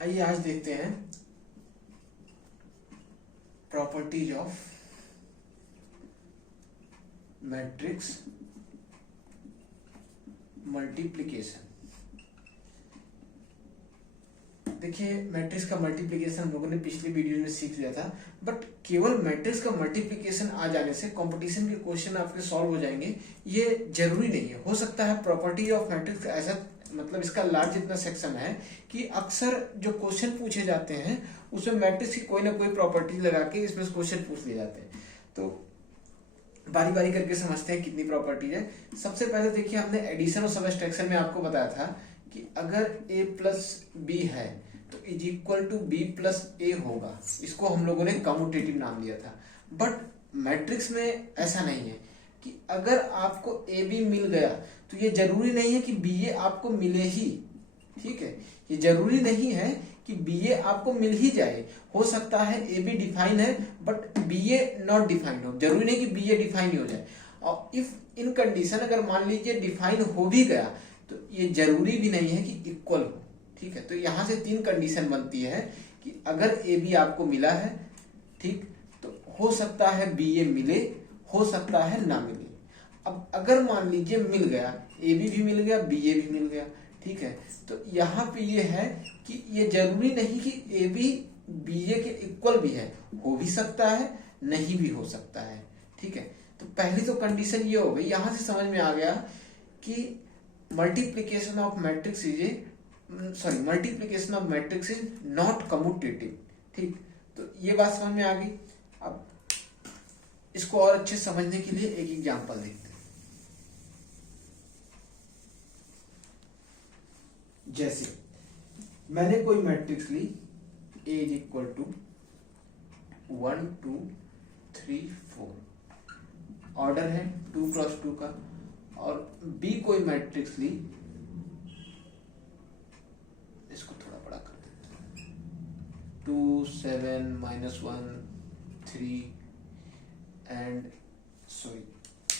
आइए आज देखते हैं प्रॉपर्टीज ऑफ मैट्रिक्स मल्टीप्लिकेशन। देखिए मैट्रिक्स का मल्टीप्लिकेशन हम लोगों ने पिछले वीडियो में सीख लिया था, बट केवल मैट्रिक्स का मल्टीप्लिकेशन आ जाने से कंपटीशन के क्वेश्चन आपके सॉल्व हो जाएंगे ये जरूरी नहीं है। हो सकता है प्रॉपर्टी ऑफ मैट्रिक्स ऐसा मतलब इसका लार्ज इतना सेक्शन है कि अक्सर जो क्वेश्चन पूछे जाते हैं उसमें मैट्रिक्स की कोई ना कोई प्रॉपर्टी लगा के इसमें क्वेश्चन पूछ लिए जाते हैं। तो बारी बारी करके समझते हैं कितनी प्रॉपर्टीज है। सबसे पहले देखिए हमने एडिशन और सबट्रैक्शन में आपको बताया था कि अगर a प्लस बी है तो is equal to B plus A होगा। इसको हम लोगों ने कम्यूटेटिव नाम दिया था। बट मैट्रिक्स में ऐसा नहीं है कि अगर आपको ए बी मिल गया तो ये जरूरी नहीं है कि बी ए आपको मिले ही। ठीक है, ये जरूरी नहीं है कि बी ए आपको मिल ही जाए। हो सकता है ए बी डिफाइन है but B A not defined हो, जरूरी नहीं कि बी ए डिफाइन ही हो जाए। और इफ इन कंडीशन अगर मान लीजिए डिफाइन हो भी गया तो ये जरूरी भी नहीं है कि इक्वल हो। ठीक है, तो यहां से तीन कंडीशन बनती है कि अगर ए बी आपको मिला है, ठीक, तो हो सकता है बी ए मिले, हो सकता है ना मिले। अब अगर मान लीजिए मिल गया, ए बी भी मिल गया, बी ए भी मिल गया, ठीक है, तो यहाँ पे ये है कि ये जरूरी नहीं कि ए बी बी ए के इक्वल भी है, हो भी सकता है नहीं भी हो सकता है। ठीक है, तो पहली तो कंडीशन ये हो गई। यहां से समझ में आ गया कि multiplication of matrix is not commutative. ठीक, तो ये बात समझ में आ गई। अब इसको और अच्छे समझने के लिए एक एग्जांपल देखते हैं। जैसे मैंने कोई मैट्रिक्स ली A is equal to 1 2 3 4, order है 2 क्रॉस 2 का, और B कोई मैट्रिक्स ली, इसको थोड़ा बड़ा कर देते हैं, 2 7 -1 3 एंड सॉरी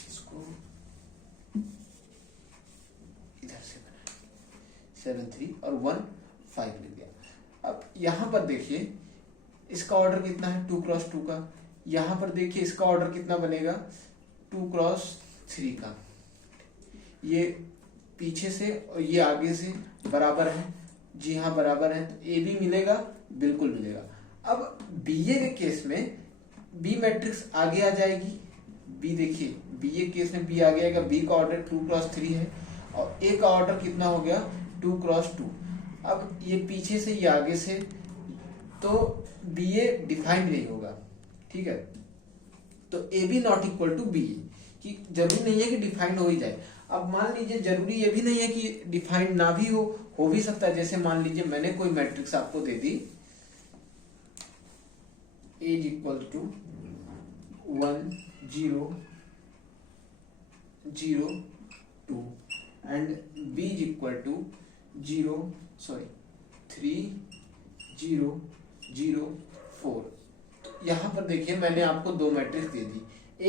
इसको इधर से 7 3 और 1 5 लिख दिया। अब यहां पर देखिए इसका ऑर्डर कितना है 2 क्रॉस 2 का, यहां पर देखिए इसका ऑर्डर कितना बनेगा 2 क्रॉस 3 का। ये पीछे से और ये आगे से बराबर है, जी हाँ बराबर है, तो ए बी मिलेगा, बिल्कुल मिलेगा। अब बी ए के केस में बी मैट्रिक्स आगे आ जाएगी। बी देखिए बी ए केस में बी आगे आएगा, बी का ऑर्डर 2 क्रॉस 3 है और ए का ऑर्डर कितना हो गया 2 क्रॉस 2। अब ये पीछे से ये आगे से, तो बी ए डिफाइंड नहीं होगा। ठीक है, तो A B not equal to B A, कि जरूरी नहीं है कि डिफाइंड हो ही जाए। अब मान लीजिए जरूरी ये भी नहीं है कि डिफाइंड ना भी हो भी सकता है। जैसे मान लीजिए मैंने कोई मैट्रिक्स आपको दे दी A is equal to 1 0 0 2 and B is equal to 3 0 0 4। यहां पर देखिए मैंने आपको दो मैट्रिक्स दे दी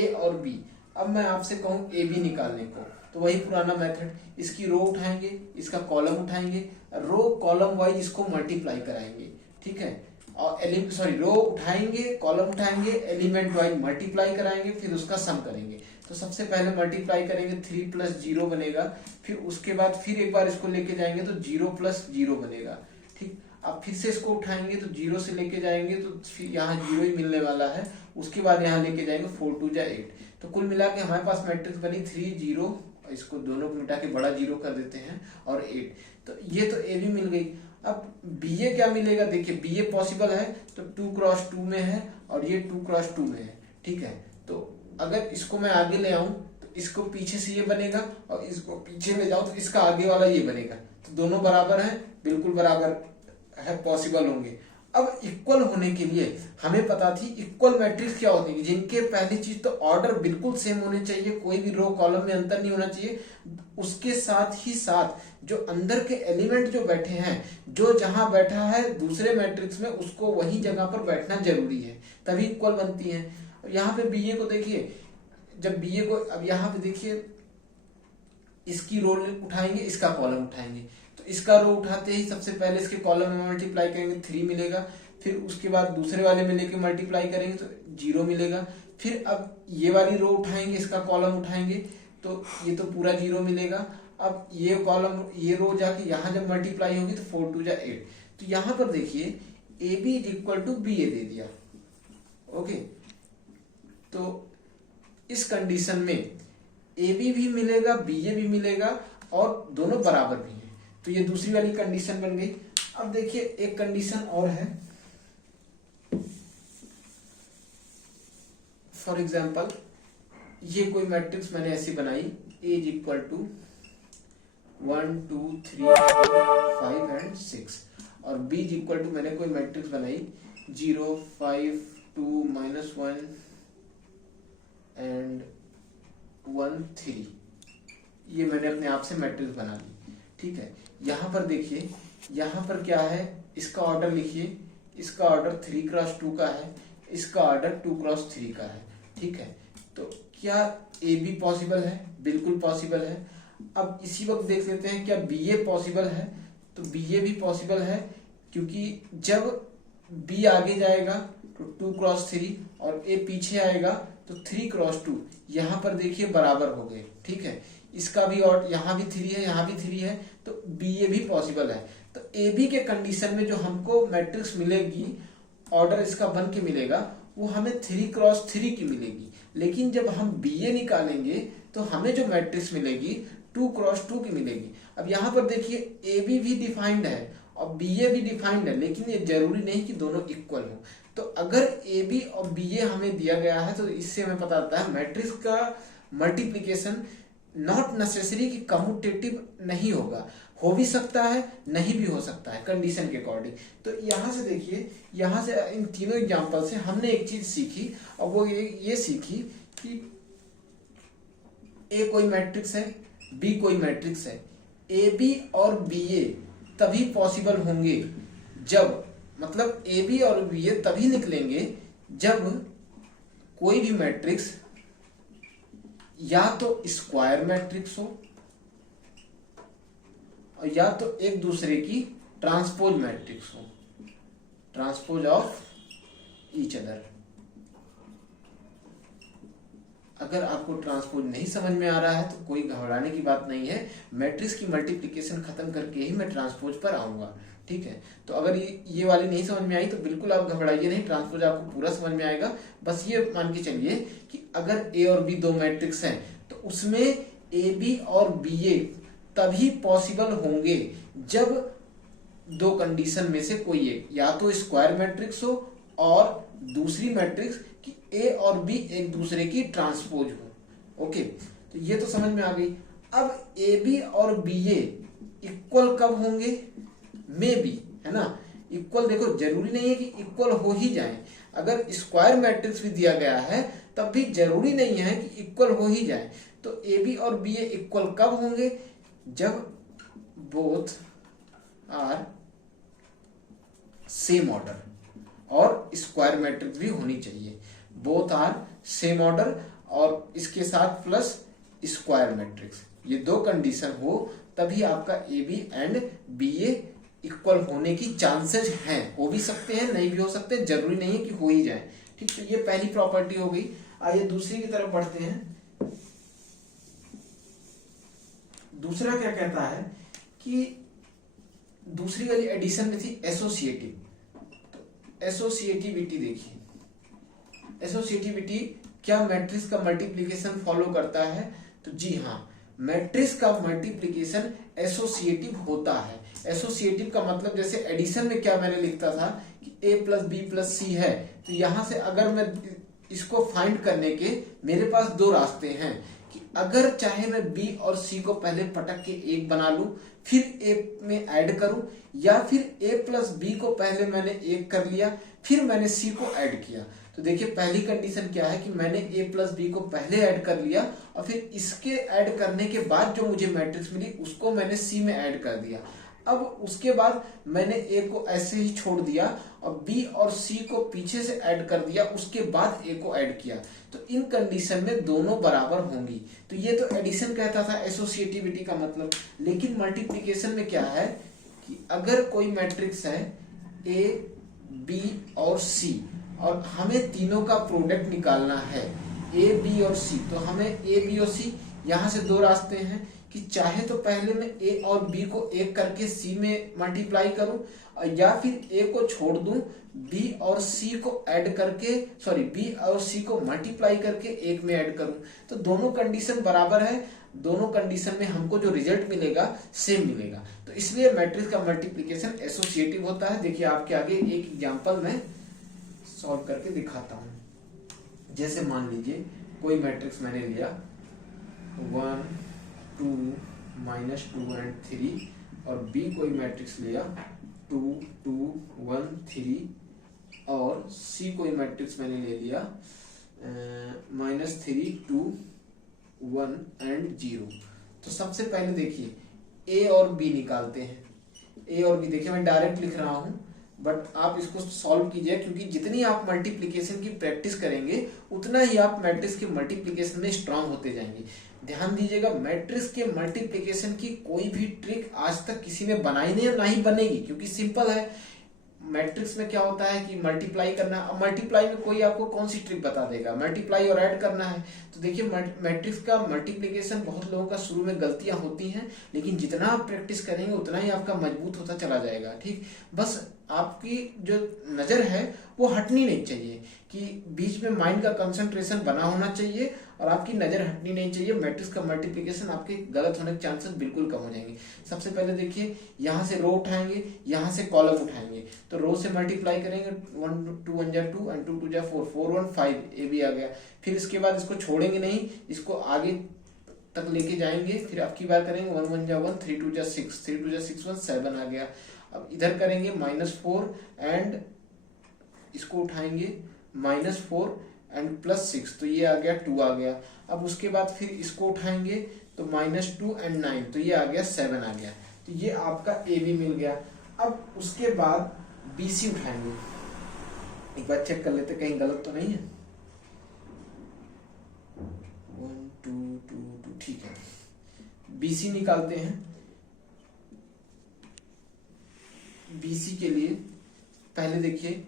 A और B। अब मैं आपसे कहूं ए बी निकालने को, तो वही पुराना मेथड, इसकी रो उठाएंगे, इसका कॉलम उठाएंगे, रो कॉलम वाइज इसको मल्टीप्लाई कराएंगे। ठीक है, और रो उठाएंगे, कॉलम उठाएंगे, एलिमेंट वाइज मल्टीप्लाई कराएंगे, फिर उसका सम करेंगे। तो सबसे पहले मल्टीप्लाई करेंगे 3 + 0 बनेगा, फिर उसके बाद फिर एक बार इसको लेके जाएंगे तो 0 + 0 बनेगा। ठीक, अब फिर से इसको उठाएंगे तो 0 से लेके जाएंगे तो फिर यहाँ 0 ही मिलने वाला है, उसके बाद यहाँ लेके जाएंगे 4 2 = 8। तो कुल मिला के हमारे पास मैट्रिक्स बनी 3 0, इसको दोनों को मिटा के बड़ा 0 कर देते हैं, और 8। तो ये तो ए बी मिल गई। अब बी ए क्या मिलेगा, देखिए बी ए पॉसिबल है तो 2 क्रॉस 2 में है और ये 2 क्रॉस 2 में है। ठीक है, तो अगर इसको मैं आगे ले आऊं तो इसको पीछे से ये बनेगा और इसको पीछे ले जाऊं तो इसका आगे वाला ये बनेगा। तो दोनों बराबर है, बिल्कुल बराबर है, पॉसिबल होंगे। अब इक्वल होने के लिए हमें पता थी इक्वल मैट्रिक्स क्या होती है, जिनके पहली चीज तो ऑर्डर बिल्कुल सेम होने चाहिए, कोई भी रो कॉलम में अंतर नहीं होना चाहिए। उसके साथ ही साथ जो अंदर के एलिमेंट जो बैठे हैं, जो जहां बैठा है दूसरे मैट्रिक्स में उसको वही जगह पर बैठना जरूरी है, तभी इक्वल बनती है। यहाँ पे बी ए को देखिए, जब बी ए को, अब यहाँ पे देखिए इसकी रो उठाएंगे, इसका कॉलम उठाएंगे, तो इसका रो उठाते ही सबसे पहले इसके कॉलम में मल्टीप्लाई करेंगे 3 मिलेगा, फिर उसके बाद दूसरे वाले में लेके मल्टीप्लाई करेंगे तो 0 मिलेगा, फिर अब ये वाली रो उठाएंगे, इसका कॉलम उठाएंगे तो ये तो पूरा 0 मिलेगा। अब ये कॉलम ये रो जाके यहाँ जब मल्टीप्लाई होगी तो 4 2 जा 8, तो यहाँ पर देखिए A B is equal to B A दे दिया। ओके, तो इस कंडीशन में ए बी भी मिलेगा, बी ए भी मिलेगा और दोनों बराबर भी हैं, तो ये दूसरी वाली कंडीशन बन गई। अब देखिए एक कंडीशन और है, फॉर एग्जाम्पल ये कोई मैट्रिक्स मैंने ऐसी बनाई ए इज इक्वल टू 1 2 3 5 एंड 6 और बी इज इक्वल टू मैंने कोई मैट्रिक्स बनाई 0 5 2 -1 एंड 1 3, ये मैंने अपने आप से मैट्रिक्स बना ली। ठीक है, यहाँ पर देखिए यहाँ पर क्या है, इसका ऑर्डर लिखिए, इसका ऑर्डर 3x2 का है, इसका ऑर्डर 2x3 का है। ठीक है, तो क्या ए बी पॉसिबल है? बिल्कुल पॉसिबल है। अब इसी वक्त देख लेते हैं क्या बी ए पॉसिबल है, तो बी ए भी पॉसिबल है, क्योंकि जब बी आगे जाएगा तो 2x3 और ए पीछे आएगा तो 3x2, यहाँ पर देखिए बराबर हो गए। ठीक है, इसका भी और यहाँ भी 3 है, यहाँ भी 3 है, तो बी ए भी पॉसिबल है। तो ए बी के कंडीशन में जो हमको मैट्रिक्स मिलेगी, ऑर्डर इसका बन के मिलेगा, वो हमें 3x3 की मिलेगी। लेकिन जब हम बी ए निकालेंगे तो हमें जो मैट्रिक्स मिलेगी 2x2 की मिलेगी। अब यहाँ पर देखिए ए बी भी डिफाइंड है और बी ए भी डिफाइंड है, लेकिन ये जरूरी नहीं कि दोनों इक्वल हो। तो अगर ए बी और बी ए हमें दिया गया है तो इससे हमें पता चलता है मैट्रिक्स का मल्टीप्लिकेशन नॉट नेसेसरी कि कम्यूटेटिव नहीं होगा, हो भी सकता है, नहीं भी हो सकता है, कंडीशन के अकॉर्डिंग। तो यहाँ से देखिए, यहाँ से इन तीनों एग्जांपल से हमने एक चीज सीखी और वो ये सीखी कि ए कोई मैट्रिक्स है, बी कोई मैट्रिक्स है, ए बी और बी ए तभी पॉसिबल होंगे जब, मतलब ए बी और बी ए तभी निकलेंगे जब कोई भी मैट्रिक्स या तो स्क्वायर मैट्रिक्स हो और या तो एक दूसरे की ट्रांसपोज मैट्रिक्स हो, ट्रांसपोज ऑफ ईच अदर। अगर आपको ट्रांसपोज नहीं समझ में आ रहा है तो कोई घबराने की बात नहीं है, मैट्रिक्स की मल्टीप्लिकेशन खत्म करके ही मैं ट्रांसपोज पर आऊंगा। ठीक है, तो अगर ये वाली नहीं समझ में आई तो बिल्कुल आप घबराइए नहीं, ट्रांसपोज आपको पूरा समझ में आएगा। बस ये मान के चलिए कि अगर ए और बी दो मैट्रिक्स हैं तो उसमें ए बी और बी ए तभी पॉसिबल होंगे जब दो कंडीशन में से कोई एक, या तो स्क्वायर मैट्रिक्स हो और दूसरी मैट्रिक्स कि ए और बी एक दूसरे की ट्रांसपोज हो। ओके, तो ये तो समझ में आ गई। अब ए बी और बी ए इक्वल कब होंगे? मे बी, है ना, इक्वल। देखो जरूरी नहीं है कि इक्वल हो ही जाए, अगर स्क्वायर मैट्रिक्स भी दिया गया है तब भी जरूरी नहीं है कि इक्वल हो ही जाए। तो ए बी और बी ए इक्वल कब होंगे? जब बोथ आर सेम ऑर्डर, और स्क्वायर मैट्रिक्स भी होनी चाहिए, बोथ आर सेम ऑर्डर और इसके साथ प्लस स्क्वायर मैट्रिक्स, ये दो कंडीशन हो तभी आपका A B and B A equal होने की चांसेस हैं। हो भी सकते हैं, नहीं भी हो सकते, जरूरी नहीं है कि हो ही जाए। ठीक, तो ये पहली प्रॉपर्टी हो गई। आइए दूसरी की तरफ बढ़ते हैं। दूसरा क्या कहता है कि दूसरी वाली एडिशन में थी एसोसिएटिव, तो एसोसिएटिविटी देखिए, एसोसिएटिविटी क्या मैट्रिक्स का मल्टीप्लिकेशन फॉलो करता है? तो जी हाँ, मैट्रिक्स का मल्टीप्लिकेशन एसोसिएटिव होता है। एसोसिएटिव का मतलब जैसे एडिशन में क्या मैंने लिखता था कि a प्लस बी प्लस सी है, तो यहां से अगर मैं इसको फाइंड करने के मेरे पास दो रास्ते हैं कि अगर चाहे मैं b और c को पहले पटक के एक बना लूं फिर a में ऐड करूं, या फिर a प्लस बी को पहले मैंने एक कर लिया फिर मैंने c को ऐड किया। तो देखिए पहली कंडीशन क्या है कि मैंने a प्लस बी को पहले ऐड कर लिया और फिर इसके ऐड करने के बाद जो मुझे मैट्रिक्स मिली उसको मैंने c में ऐड कर दिया। अब उसके बाद मैंने ए को ऐसे ही छोड़ दिया और बी और सी को पीछे से ऐड कर दिया, उसके बाद ए को ऐड किया, तो इन कंडीशन में दोनों बराबर होंगी। तो ये तो एडिशन कहता था, एसोसिएटिविटी का मतलब। लेकिन मल्टीप्लिकेशन में क्या है कि अगर कोई मैट्रिक्स है ए बी और सी और हमें तीनों का प्रोडक्ट निकालना है ए बी और सी, तो हमें ए बी और सी यहां से दो रास्ते हैं कि चाहे तो पहले मैं ए और बी को एक करके सी में मल्टीप्लाई करूं, या फिर ए को छोड़ दूं, बी और सी को ऐड करके बी और सी को मल्टीप्लाई करके एक में ऐड करूं। तो दोनों कंडीशन बराबर है, दोनों कंडीशन में हमको जो रिजल्ट मिलेगा सेम मिलेगा। तो इसलिए मैट्रिक्स का मल्टीप्लिकेशन एसोसिएटिव होता है। देखिए आपके आगे एक एग्जांपल में सॉल्व करके दिखाता हूं। जैसे मान लीजिए कोई मैट्रिक्स मैंने लिया 1 2 -2 एंड 3 और बी कोई मैट्रिक्स लिया 2 2 1 3 और सी कोई मैट्रिक्स मैंने ले लिया -3 2 1 एंड 0। तो सबसे पहले देखिए ए और बी निकालते हैं। ए और बी देखिए मैं डायरेक्ट लिख रहा हूं, बट आप इसको सॉल्व कीजिए, क्योंकि जितनी आप मल्टीप्लिकेशन की प्रैक्टिस करेंगे उतना ही आप मैट्रिक्स के मल्टीप्लिकेशन में स्ट्रांग होते जाएंगे। ध्यान दीजिएगा, मैट्रिक्स के मल्टीप्लिकेशन की कोई भी ट्रिक आज तक किसी ने बनाई नहीं और ना ही बनेगी, क्योंकि सिंपल है। मैट्रिक्स में क्या होता है कि मल्टीप्लाई करना, अब मल्टीप्लाई में कोई आपको कौन सी ट्रिक बता देगा, मल्टीप्लाई और ऐड करना है। तो देखिए मैट्रिक्स का मल्टीप्लिकेशन बहुत लोगों का शुरू में गलतियां होती हैं, लेकिन जितना आप प्रैक्टिस करेंगे उतना ही आपका मजबूत होता चला जाएगा। ठीक, बस आपकी जो नजर है वो हटनी नहीं चाहिए, कि बीच में माइंड का कंसंट्रेशन बना होना चाहिए और आपकी नजर हटनी नहीं चाहिए। मैट्रिक्स का मल्टीप्लिकेशन आपके गलत होने के चांसेस बिल्कुल कम हो जाएंगे। सबसे पहले देखिए यहाँ से रो उठाएंगे, यहाँ से कॉलम उठाएंगे, तो रो से मल्टीप्लाई करेंगे 1 2 1 2 एंड 2 2 4 4 1 5 ए भी आ गया। फिर इसके बाद इसको छोड़ेंगे नहीं, इसको आगे तक लेके जाएंगे, फिर आपकी बार करेंगे 1 1 1 3 2 6 3 2 6 1 7 आ गया। अब इधर करेंगे -4 एंड इसको उठाएंगे -4 एंड +6, तो ये आ गया 2 आ गया। अब उसके बाद फिर इसको उठाएंगे तो -2 एंड 9, तो ये आ गया 7 आ गया। तो ये आपका ए बी मिल गया। अब उसके बाद बी सी उठाएंगे, एक बार चेक कर लेते कहीं गलत तो नहीं है। 1 2 2 2 ठीक है। बी सी निकालते हैं। बी सी के लिए पहले देखिए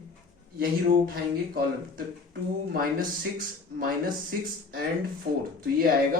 यही रो उठाएंगे कॉलम, तो 2 -6 एंड 4, तो ये आएगा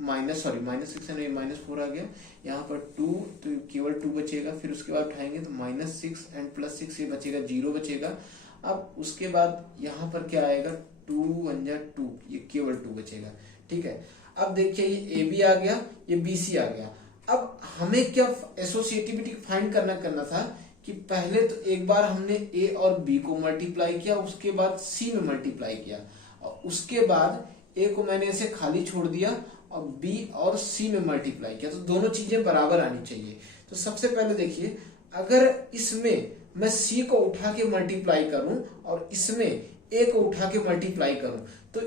-6 एंड -4 आ गया। यहाँ पर 2, तो केवल 2 बचेगा। फिर उसके बाद उठाएंगे तो -6 एंड +6 ये बचेगा, 0 बचेगा। अब उसके बाद यहाँ पर क्या आएगा 2 1 2, ये केवल 2 बचेगा। ठीक है, अब देखिए ये ए बी आ गया, ये बी सी आ गया। अब हमें क्या एसोसिएटिविटी फाइंड करना था कि पहले तो एक बार हमने ए और बी को मल्टीप्लाई किया, उसके बाद सी में मल्टीप्लाई किया, और उसके बाद ए को मैंने ऐसे खाली छोड़ दिया और बी और सी में मल्टीप्लाई किया, तो दोनों चीजें बराबर आनी चाहिए। तो सबसे पहले देखिए, अगर इसमें मैं सी को उठा के मल्टीप्लाई करूं और इसमें ए को उठा के मल्टीप्लाई करूं, तो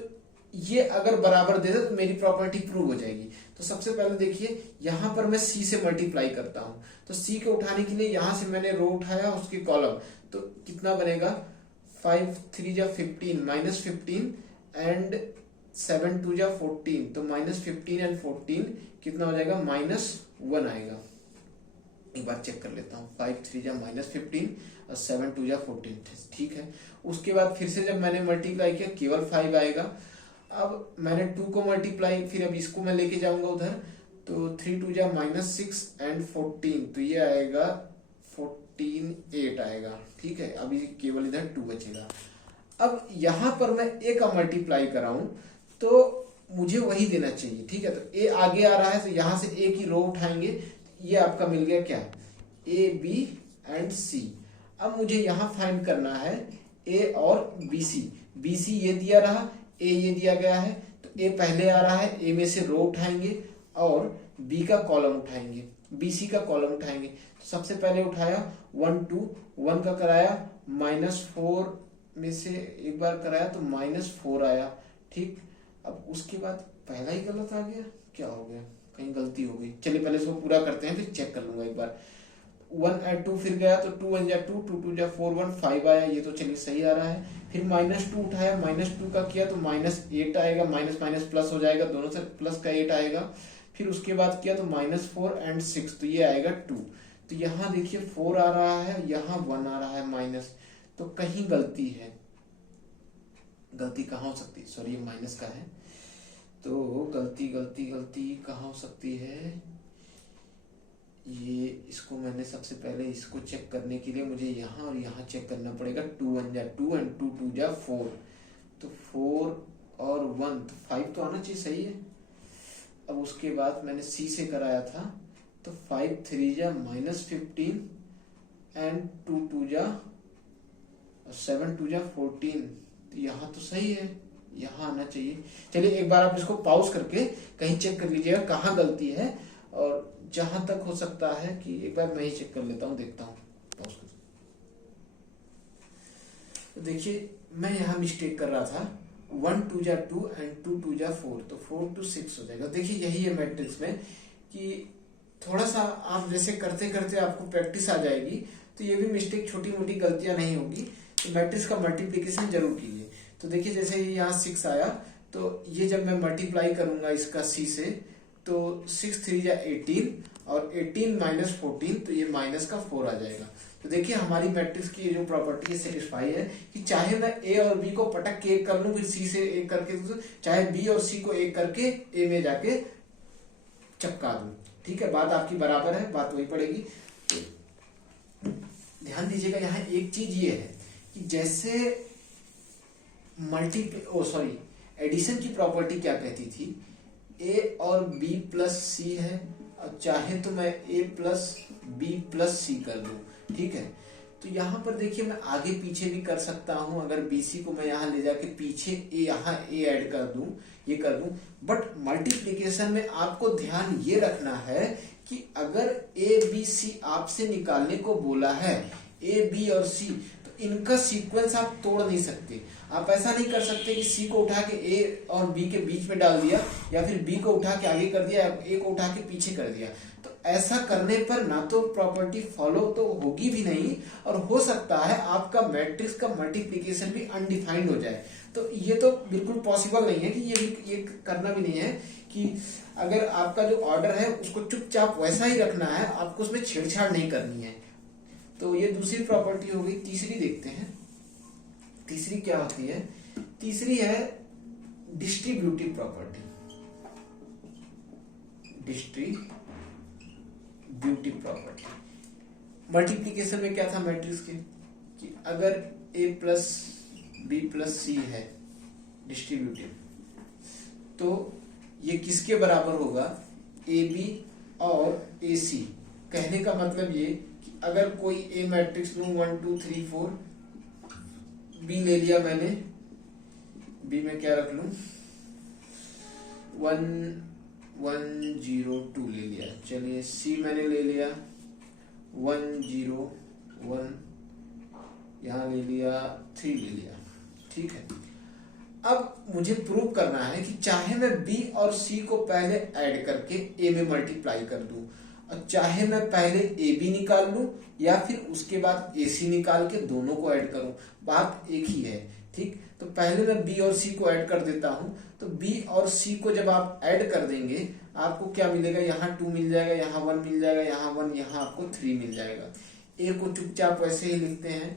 ये अगर बराबर दे दे तो मेरी प्रॉपर्टी प्रूव हो जाएगी। तो सबसे पहले देखिए यहां पर मैं सी से मल्टीप्लाई करता हूं, तो सी को उठाने के लिए यहां से मैंने रो उठाया, उसकी कॉलम, तो कितना बनेगा 5 3 जा 15 -15 एंड 7 2 जा 14, तो -15 एंड 14 कितना हो जाएगा -1 आएगा। एक बार चेक कर लेता हूँ, 5 3 जा -15 और 7 2 जा 14, ठीक है। उसके बाद फिर से जब मैंने मल्टीप्लाई किया केवल 5 आएगा। अब मैंने 2 को मल्टीप्लाई, फिर अब इसको मैं लेके जाऊंगा उधर, तो 3 2 जा -6 एंड 14, तो ये आएगा 14 8 आएगा। ठीक है, अभी केवल इधर 2 बचेगा। अब यहां पर मैं ए का मल्टीप्लाई कराऊं तो मुझे वही देना चाहिए। ठीक है, तो ए आगे आ रहा है, तो यहां से ए की रो उठाएंगे, ये आपका मिल गया क्या, ए बी एंड सी। अब मुझे यहां फाइंड करना है ए और बी सी। बी सी ये दिया रहा, ए ये दिया गया है, तो ए पहले आ रहा है, ए में से रो उठाएंगे और बी का कॉलम उठाएंगे, बी सी का कॉलम उठाएंगे। तो सबसे पहले उठाया 1 2 1 का कराया, -4 में से एक बार कराया तो -4 आया। ठीक, अब उसके बाद पहला ही गलत आ गया, क्या हो गया, कहीं गलती हो गई। चलिए पहले इसको पूरा करते हैं, फिर चेक कर लूंगा एक बार। वन एड टू फिर गया तो 2 वन जा 2, 2 2 जा 4, 1 5 आया, ये तो चलिए सही आ रहा है। फिर -2 उठाया, -2 का किया तो -8 आएगा, माइनस माइनस प्लस हो जाएगा, दोनों से प्लस का 8 आएगा। फिर उसके बाद किया तो -4 एंड 6, तो ये आएगा 2। तो यहाँ देखिए 4 आ रहा है, यहाँ 1 आ रहा है माइनस, तो कहीं गलती है। गलती कहाँ हो सकती है, सॉरी ये माइनस का है, तो गलती गलती गलती कहाँ हो सकती है। ये इसको मैंने सबसे पहले इसको चेक करने के लिए मुझे यहाँ और यहाँ चेक करना पड़ेगा। 2 1 जा 2 एंड 2 2 जा 4, तो 4 और 1 तो 5 तो आना चाहिए, सही है। अब उसके बाद मैंने सी से कराया था, तो 5 3 जा -15 एंड 2 2 जा 7 2 जा 14, तो यहाँ तो सही है, यहाँ आना चाहिए। चलिए एक बार आप इसको पॉज करके कहीं चेक कर लीजिएगा कहाँ गलती है, और जहां तक हो सकता है कि एक बार मैं ही चेक कर लेता हूं, देखता हूं पॉज कर। तो देखिए मैं यहाँ मिस्टेक कर रहा था, 1 2 जा 2 एंड 2 2 जा 4, तो 4 to 6 हो जाएगा। देखिए यही है मैट्रिक्स में कि थोड़ा सा आप जैसे करते करते आपको प्रैक्टिस आ जाएगी, तो ये भी मिस्टेक, छोटी मोटी गलतियां नहीं होगी। तो मैट्रिक्स का मल्टीप्लीकेशन जरूर कीजिए। तो देखिए जैसे यहाँ 6 आया, तो ये जब मैं मल्टीप्लाई करूंगा इसका सी से, तो 6 3 जा 18 और 18 -14, तो ये माइनस का 4 आ जाएगा। तो देखिए हमारी मैट्रिक्स की जो प्रॉपर्टी है सेटिस्फाई है कि चाहे मैं ए और बी को पटक के एक कर लूं, फिर सी से एक करके, चाहे बी और सी को एक करके ए में जाके चपका दूं। ठीक है, बात आपकी बराबर है, बात वही पड़ेगी। ध्यान दीजिएगा यहाँ एक चीज ये है कि जैसे एडिशन की प्रॉपर्टी क्या कहती थी, ए और बी प्लस सी है, और चाहे तो मैं ए प्लस बी प्लस सी कर दूं। ठीक है, तो यहाँ पर देखिए मैं आगे पीछे भी कर सकता हूं। अगर बीसी को मैं यहाँ ले जाके पीछे ए, यहाँ ए ऐड कर दूं, ये कर दूं। बट मल्टीप्लिकेशन में आपको ध्यान ये रखना है कि अगर ए बी सी आपसे निकालने को बोला है, ए बी और सी, तो इनका सीक्वेंस आप तोड़ नहीं सकते। आप ऐसा नहीं कर सकते कि सी को उठा के ए और बी के बीच में डाल दिया, या फिर बी को उठा के आगे कर दिया, या ए को उठा के पीछे कर दिया। तो ऐसा करने पर ना तो प्रॉपर्टी फॉलो तो होगी भी नहीं, और हो सकता है आपका मैट्रिक्स का मल्टीप्लिकेशन भी अनडिफाइंड हो जाए। तो ये तो बिल्कुल पॉसिबल नहीं है कि ये करना भी नहीं है कि अगर आपका जो ऑर्डर है उसको चुपचाप वैसा ही रखना है, आपको उसमें छेड़छाड़ नहीं करनी है। तो ये दूसरी प्रॉपर्टी हो गई। तीसरी देखते हैं, तीसरी क्या होती है। तीसरी है distributive property. Distributive property multiplication में क्या था मैट्रिक्स के, कि अगर ए प्लस बी प्लस सी है डिस्ट्रीब्यूटिव, तो ये किसके बराबर होगा, ए बी और ए सी। कहने का मतलब ये कि अगर कोई ए मैट्रिक्स लूं 1 2 3 4, बी ले लिया मैंने, बी में क्या रख लूं 1 1 0 2 ले लिया। चलिए सी मैंने ले लिया 1 0 1, यहां ले लिया 3 ले लिया। ठीक है, अब मुझे प्रूव करना है कि चाहे मैं बी और सी को पहले ऐड करके ए में मल्टीप्लाई कर दूं, और चाहे मैं पहले ए बी निकाल लूं या फिर उसके बाद ए सी निकाल के दोनों को ऐड करूं, बात एक ही है। ठीक, तो पहले मैं बी और सी को ऐड कर देता हूं। तो बी और सी को जब आप ऐड कर देंगे, आपको क्या मिलेगा, यहाँ 2 मिल जाएगा, यहाँ 1 मिल जाएगा, यहाँ 1, यहाँ आपको 3 मिल जाएगा। ए को चुपचाप वैसे ही लिखते हैं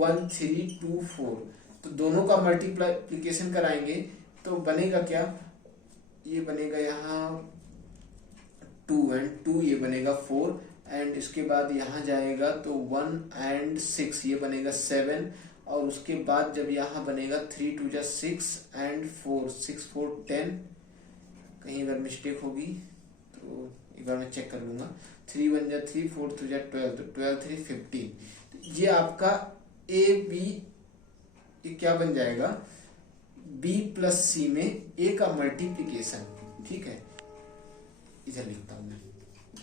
1 3 2 4। तो दोनों का मल्टीप्लिकेशन कराएंगे तो बनेगा क्या, ये बनेगा यहाँ 2 एंड 2, ये बनेगा 4, एंड इसके बाद यहाँ जाएगा तो 1 एंड 6, ये बनेगा 7, और उसके बाद जब यहाँ बनेगा 3 2 जा 6 एंड 4 6 4 10। कहीं अगर मिस्टेक होगी तो एक बार मैं चेक कर लूंगा। 3 1 जा 3 4 2 जा 12, तो 12 3 15। तो ये आपका ए बी, ये क्या बन जाएगा, बी प्लस सी में ए का मल्टीप्लिकेशन। ठीक है, इधर लिखता हूं मैं,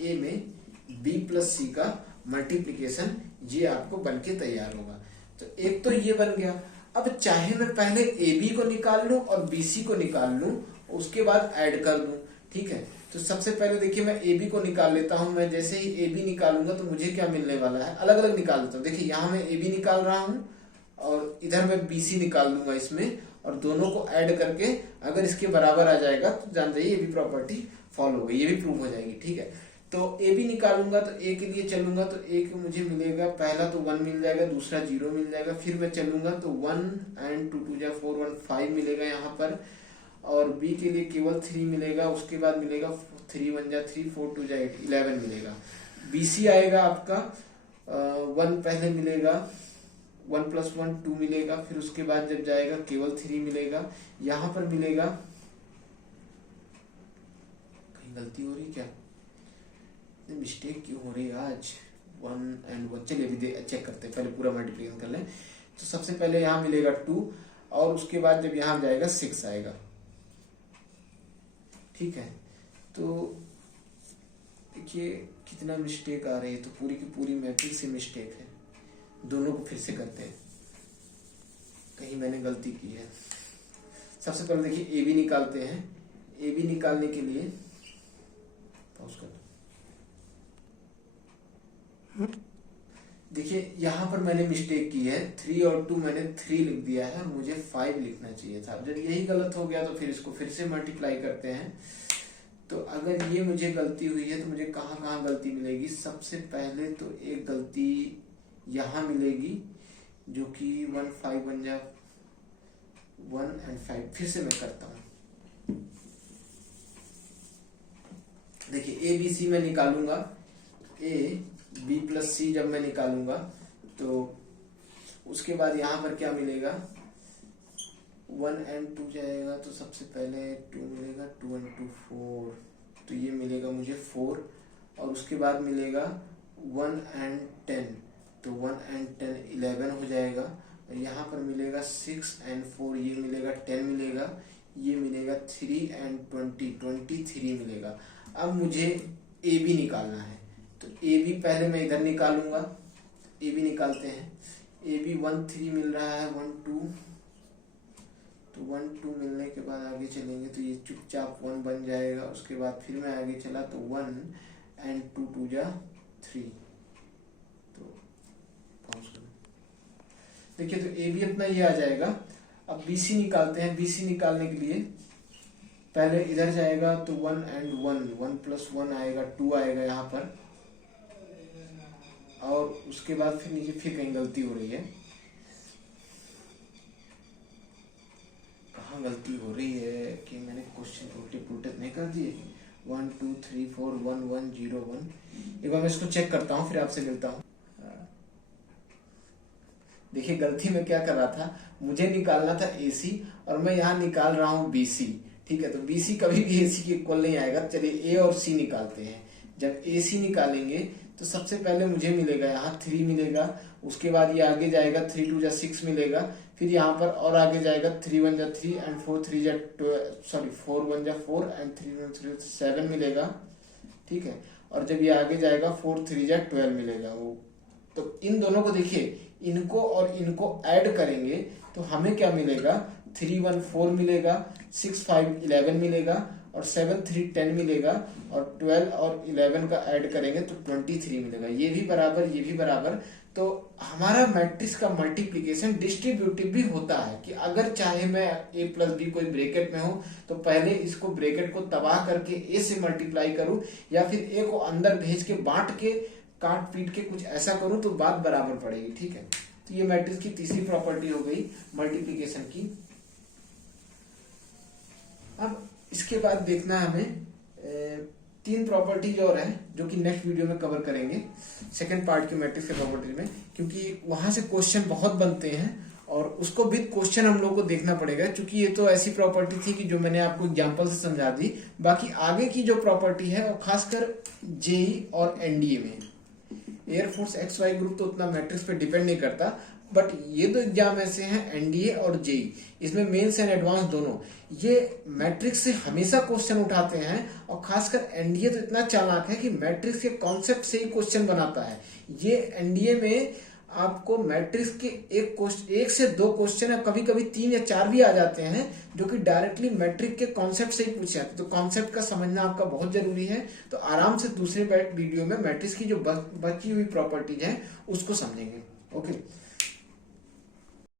ए में बी प्लस सी का मल्टीप्लिकेशन, ये आपको बनके तैयार होगा। तो एक तो ये बन गया। अब चाहे मैं पहले ए बी को निकाल लूं और बी सी को निकाल लूं, उसके बाद ऐड कर दूं। ठीक है। तो सबसे पहले देखिए मैं ए बी को निकाल लेता हूं। मैं जैसे ही ए बी निकालूंगा तो मुझे क्या मिलने वाला है, अलग अलग निकाल लेता हूँ। देखिए यहाँ मैं ए बी निकाल रहा हूँ और इधर मैं बी सी निकाल दूंगा इसमें, और दोनों को ऐड करके अगर इसके बराबर आ जाएगा तो जान जाइए ये भी प्रॉपर्टी फॉलो हो गई, ये भी प्रूव हो जाएगी। ठीक है, तो ए बी निकालूंगा तो ए के लिए चलूंगा तो ए को मुझे मिलेगा, पहला तो 1 मिल जाएगा, दूसरा 0 मिल जाएगा। फिर मैं चलूंगा तो 1 एंड 2 2 जा 4 1 5 मिलेगा यहाँ पर, और बी के लिए केवल 3 मिलेगा। उसके बाद मिलेगा 3 1 जा 3 4 2 जा 8 11 मिलेगा। बी सी आएगा आपका 1 पहले मिलेगा, 1 + 1 2 मिलेगा। फिर उसके बाद जब जाएगा केवल 3 मिलेगा। यहाँ पर मिलेगा, कहीं गलती हो रही क्या, मिस्टेक क्यों हो रही है आज, 1 एंड 1। चलिए अभी चेक करते हैं, पहले पूरा मल्टीप्लिकेशन कर लें। तो सबसे पहले यहाँ मिलेगा 2, और उसके बाद जब यहाँ जाएगा 6 आएगा। ठीक है, तो देखिए कितना मिस्टेक आ रही है, तो पूरी की पूरी मैट्रिक्स से मिस्टेक है। दोनों को फिर से करते हैं, कहीं मैंने गलती की है। सबसे पहले देखिए ए बी निकालते हैं। ए बी निकालने के लिए पॉज कर, देखिए यहाँ पर मैंने मिस्टेक की है, 3 और 2 मैंने 3 लिख दिया है, मुझे 5 लिखना चाहिए था। जब यही गलत हो गया तो फिर इसको फिर से मल्टीप्लाई करते हैं। तो अगर ये मुझे गलती हुई है तो मुझे कहाँ कहाँ गलती मिलेगी। सबसे पहले तो एक गलती यहाँ मिलेगी जो कि 1 5 बन जा 1 एंड 5। फिर से मैं करता हूँ, देखिए ए बी सी मैं निकालूंगा, ए बी प्लस सी जब मैं निकालूंगा तो उसके बाद यहाँ पर क्या मिलेगा, 1 एंड 2 जाएगा तो सबसे पहले 2 मिलेगा, 2 एंड 2 4, तो ये मिलेगा मुझे 4। और उसके बाद मिलेगा 1 एंड 10, तो 1 एंड 10 11 हो जाएगा। और यहाँ पर मिलेगा 6 एंड 4, ये मिलेगा 10 मिलेगा। ये मिलेगा 3 एंड 20 23 मिलेगा। अब मुझे ए बी निकालना है, तो ए बी पहले मैं इधर निकालूंगा। ए बी निकालते हैं। ए बी 1 3 मिल रहा है, 1 2, तो 1 2 मिलने के बाद आगे चलेंगे तो ये चुपचाप 1 बन जाएगा। उसके बाद फिर मैं आगे चला तो 1 एंड 2 2 जा 3, तो पॉज करो। देखिए तो ए बी अपना ये आ जाएगा। अब बी सी निकालते हैं। बी सी निकालने के लिए पहले इधर जाएगा तो 1 एंड 1, 1 + 1 आएगा, 2 आएगा यहाँ पर। और उसके बाद फिर नीचे फिर कहीं गलती हो रही है, कहाँ गलती हो रही है कि मैंने क्वेश्चन उल्टे पुल्टे नहीं कर दिए। 1 2 3 4 1 1 0 1। एक बार मैं इसको चेक करता हूँ फिर आपसे मिलता हूँ। देखिए गलती में क्या कर रहा था, मुझे निकालना था ए सी और मैं यहाँ निकाल रहा हूँ बी सी। ठीक है, तो बी सी कभी भी ए सी के इक्वल नहीं आएगा। चलिए ए और सी निकालते हैं। जब ए सी निकालेंगे तो सबसे पहले मुझे मिलेगा यहाँ 3 मिलेगा। उसके बाद ये आगे जाएगा 3 2 जा 6 मिलेगा। फिर यहाँ पर और आगे जाएगा 3 1 जा 3 एंड 4 3 जा 4 1 जा 4 एंड 3 1 3 7 मिलेगा। ठीक है, और जब ये आगे जाएगा 4 3 जा 12 मिलेगा। वो तो इन दोनों को देखिए, इनको और इनको ऐड करेंगे तो हमें क्या मिलेगा, 3 1 4 मिलेगा, 6 5 11 मिलेगा, और 7 3 10 मिलेगा, और 12 और 11 का ऐड करेंगे तो 23 मिलेगा। ये भी बराबर, ये भी बराबर। तो हमारा मैट्रिक्स का मल्टीप्लिकेशन डिस्ट्रीब्यूटिव भी होता है कि अगर चाहे मैं a प्लस बी कोई ब्रैकेट में हो तो पहले इसको ब्रैकेट को तबाह करके a से मल्टीप्लाई करूं, या फिर a को अंदर भेज के बांट के काट पीट के कुछ ऐसा करूं तो बात बराबर पड़ेगी। ठीक है, तो ये मैट्रिक्स की तीसरी प्रॉपर्टी हो गई मल्टीप्लिकेशन की। अब इसके बाद देखना है हमें 3 प्रॉपर्टीज और है जो कि नेक्स्ट वीडियो में कवर करेंगे, सेकंड पार्ट के मैट्रिक्स के प्रॉपर्टीज में, क्योंकि वहां से क्वेश्चन बहुत बनते हैं और उसको विद क्वेश्चन हम लोग को देखना पड़ेगा। क्योंकि ये तो ऐसी प्रॉपर्टी थी कि जो मैंने आपको एग्जांपल से समझा दी। बाकी आगे की जो प्रॉपर्टी है वो खासकर जेई और एनडीए में, एयरफोर्स XY ग्रुप तो उतना मैट्रिक्स पे डिपेंड नहीं करता, बट ये दो एग्जाम ऐसे हैं एनडीए और जेई, इसमें मेंस एंड एडवांस दोनों ये मैट्रिक्स से हमेशा क्वेश्चन उठाते हैं। और खासकर एनडीए तो इतना चालाक है कि मैट्रिक्स के कॉन्सेप्ट से ही क्वेश्चन बनाता है। ये एनडीए में आपको मैट्रिक्स के एक से दो क्वेश्चन या कभी कभी 3 या 4 भी आ जाते हैं जो कि डायरेक्टली मैट्रिक के कॉन्सेप्ट से ही पूछे जाते हैं। तो कॉन्सेप्ट का समझना आपका बहुत जरूरी है। तो आराम से दूसरे वीडियो में मैट्रिक्स की जो बची हुई प्रॉपर्टीज हैं उसको समझेंगे। ओके।